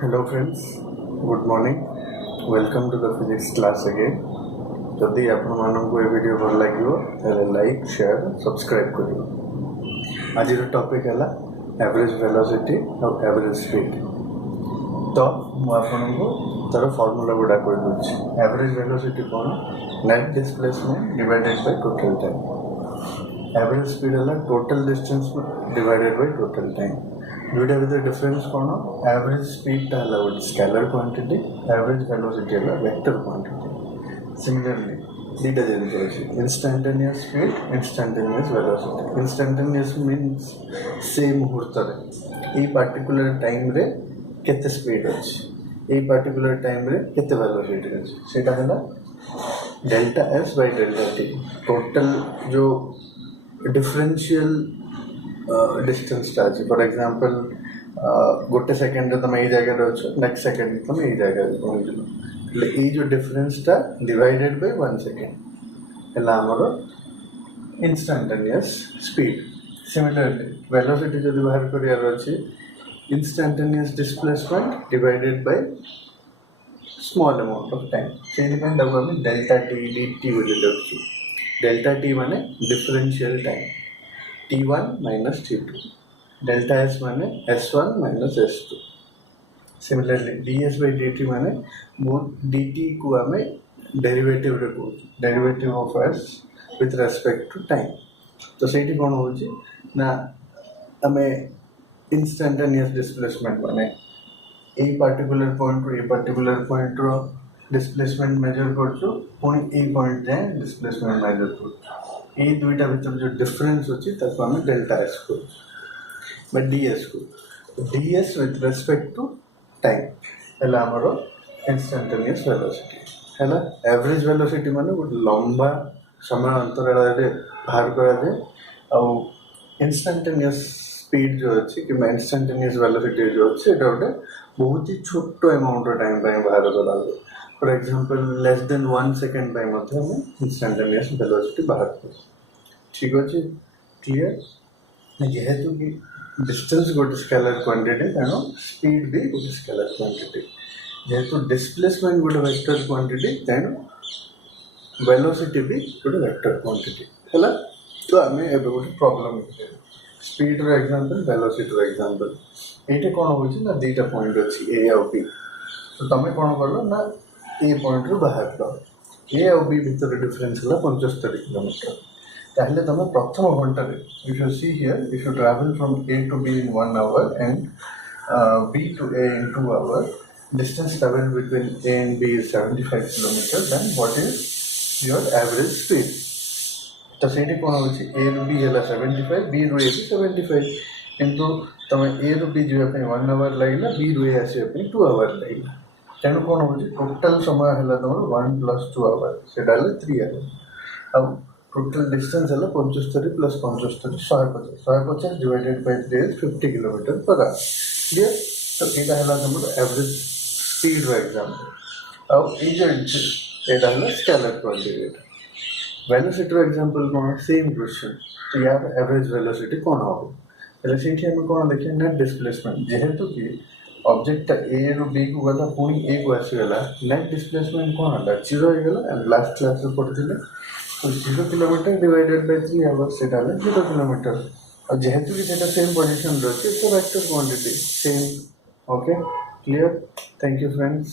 Hello friends, good morning. Welcome to the physics class again. जदि आपको ये video भल लगे ताले लाइक शेयर सब्सक्राइब करियो। आज टॉपिक है एवरेज वेलोसिटी और एवरेज स्पीड। तो मुझे तार फॉर्मूला गुड़ा कही एवरेज वेलोसिटी कौन net displacement divided by total time. Average speed है total distance divided by total time. दुईटा भर डिफरेन्स कौन एवरेज स्पीड है गोटे स्केलर क्वांटिटी एवरेज वेलोसिटी है वेक्टर क्वांटिटी। सिमिलरली दुईटा जिन अच्छे instantaneous speed instantaneous velocity. Instantaneous means से मुहूर्त ये पार्टिकुलर टाइम रे केते स्पीड अच्छे ये पार्टिकुलर टाइम रे केते वेलोसिटी अच्छे सेटा है delta S by delta T. Total जो डिफरेंशियल डिस्टेंस अच्छे फॉर एग्जांपल गोटे सेकेंड तुम ये जगह अच्छो नेक्स्ट सेकेंड तुम ये जगह पहुँचल ये जो डिफरेंसटा डिवाइडेड बाय 1 सेकेंड है आमर इंस्टांटेनियस स्पीड। सिमिलरली वेलोसिटी जो बाहर कर अच्छे instantaneous displacement divided by small amount of time से डेल्टा टी डी टी बोली लिखु। डेल्टा टी माने differential time T1 minus T2 delta S माने S1 minus S2। Similarly ds by dt माने dt को आमे डेरिवेटिव रे को derivative of s with respect to time. तो सेठी कोन होची ना आमे इंस्टेंटेनियस डिस्प्लेसमेंट माने ए पार्टिकुलर पॉइंट रो ए पार्टिकुलर पॉइंट रो डिस्प्लेसमेंट मेजर करछो पुनी ए पॉइंट जाए डिस्प्लेसमेंट मेजर करछो। ये दुईटा भीतर जो डिफरेंस अच्छी आम डेल्टा एस को डी एस को D S with respect to time है आमर इंस्टांटेनियस वेलोसिटी है। एवरेज वेलोसिटी माने गोटे लंबा समय अंतराल बाहर कराए आउ इंस्टांटेनियस स्पीड जो अच्छी कि इंस्टांटेनियस वेलोसिटी जो अच्छे गोटे बहुत ही छोट अमाउंट टाइम बाहर करा। For example less than 1 second instantaneous velocity बाहर कर। ठीक अच्छे क्लीयर जेहेतु कि डिस्टेंस गोटे स्केलर क्वांटिटी तेणु स्पीड भी गोटे स्केलर क्वांटिटी जेहेतु डिस्प्लेसमेंट गोटे वेक्टर क्वांटिटी तेणु वेलोसिटी भी गोटे वेक्टर क्वांटिटी है। तो आम ए गोटे प्रॉब्लम स्पीड रो एग्जांपल वेलोसिटी रो एग्जांपल ये कौन हो दुईटा पॉइंट अच्छी ए आउ बी। तो तुम कौन कल ना ए पॉइंट रू बाहर कर ए आउ बी भितर डिफरेंस है 75 किलोमीटर। ताहले तुम प्रथम घंटे you should see here you should travel from A to B in 1 hour and B to A in 2 hour. Distance travel between A and B is 75 kilometre. Then what is your average speed. तो से कौन हो ए रु B है 75 B रु ए भी 75 किंतु तुम ए रु बी जावाई 1 आवर लगे बी रु ए आसवाई 2 आवर लगे तेणु कौन हो टोटाल समय है तुम 1 + 2 आवर से 3 आवर। अब टोटाल डिस्टेंस है 75 + 75 150 150 divided by 3 is 50 kilometre per hour. Clear. तो यहाँ है तुम एवरेज स्पीड रो एग्जांपल अब ये जो यहाँ है स्केलर क्वांटिटी। वेलोसिटी रो एग्जांपल कौन सेम क्वेश्चन। तो यार एवरेज वेलोसिटी कौन हम से कौन देखिए नेट डिस्प्लेसमेंट जेहेतु कि ऑब्जेक्ट ए रु बी को गला पुणी ए को आसीगला नेट डिस्प्लेसमेंट कौन है 0 हो लास्ट क्लास में पढ़ते। तो 0 किलोमीटर डिवाइडेड बाय 3 आवर्स से 0 किलोमीटर और जेहेतु कि सेम पोजिशन रही तो vector quantity same. Okay clear. Thank you friends.